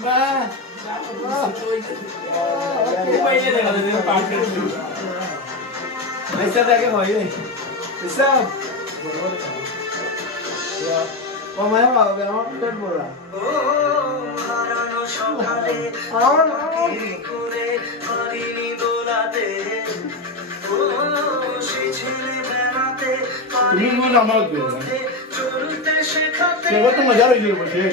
Ba. Pwede na lang yung partner. May isa lagi ko yun. Isa. Mamaya makakagawa ko din mo lang. Tuloy mo na mag kaya ba't ang magyari dito ba siya?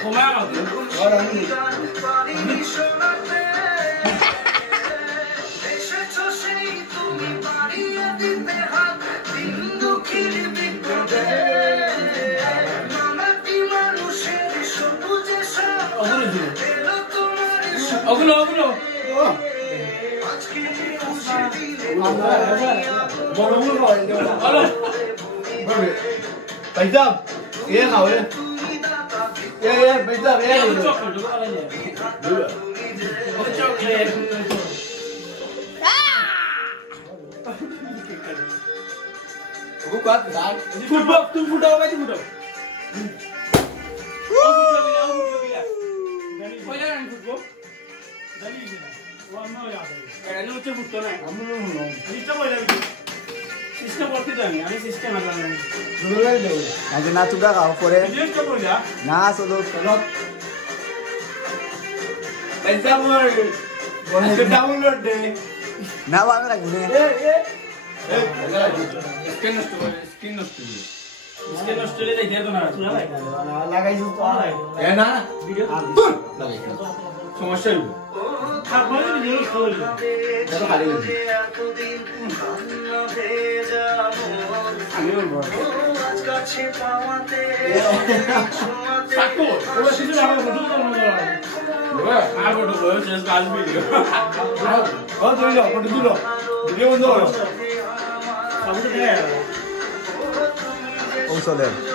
Kumakaw din. Ogulo. Paisab, iya kau ya? Iya, paisab ya. Aku kuat besar. Football, tu football apa tu football? Nanti nak juga kau pore. Nah solo. Pensa more. Boleh download deh. Nah apa lagi ni? Skin Australia dah dia tu nak. Lagai tu tu ada. Ya na? Tuh. Lagai. সমস্যা হইব তারপরে জিনিস হইল এটা খালি হইল আমি বলবো আজ কাছে পাওয়াতে সাকো ওরা কিছু না ফটো তোলা আর ফটো বয় শেষ কাজ ভিডিও ও তুইলো ফটো তুলো ভিডিও বন্ধ করো সবটা দেখা Vamos a ver.